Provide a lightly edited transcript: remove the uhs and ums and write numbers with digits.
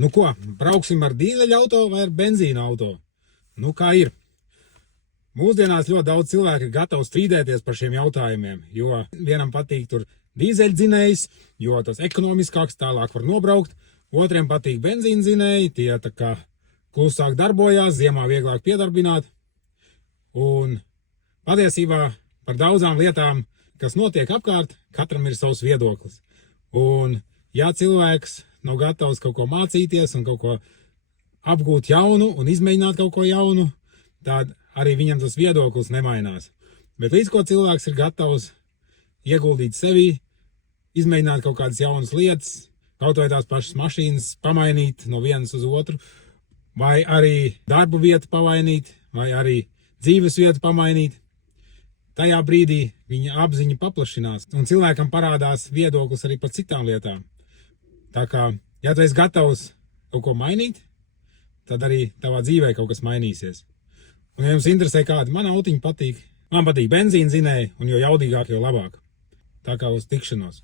Nu ko, brauksim ar dīzeļa auto vai ar benzīna auto? Nu kā ir? Mūsdienās ļoti daudz cilvēku ir gatavi strīdēties par šiem jautājumiem, jo vienam patīk tur dīzeļdzinējs, jo tas ekonomiskāks, tālāk var nobraukt, otriem patīk benzīndzinēji, tie tā kā klusāk darbojās, ziemā vieglāk piedarbināt. Un patiesībā par daudzām lietām, kas notiek apkārt, katram ir savs viedoklis. Un ja cilvēks nav gatavs kaut ko mācīties un kaut ko apgūt jaunu un izmēģināt kaut ko jaunu, tad arī viņam tas viedoklis nemainās. Bet līdz ko cilvēks ir gatavs ieguldīt sevi, izmēģināt kaut kādas jaunas lietas, kaut vai tās pašas mašīnas pamainīt no vienas uz otru, vai arī darbu vietu pamainīt, vai arī dzīves vietu pamainīt, tajā brīdī viņa apziņa paplašinās, un cilvēkam parādās viedoklis arī par citām lietām. Tā kā, ja tu esi gatavs kaut ko mainīt, tad arī tavā dzīvē kaut kas mainīsies. Un ja jums interesē, kādi man autiņi patīk, man patīk benzīndzinēji, un jo jaudīgāk, jo labāk. Tā kā uz tikšanos.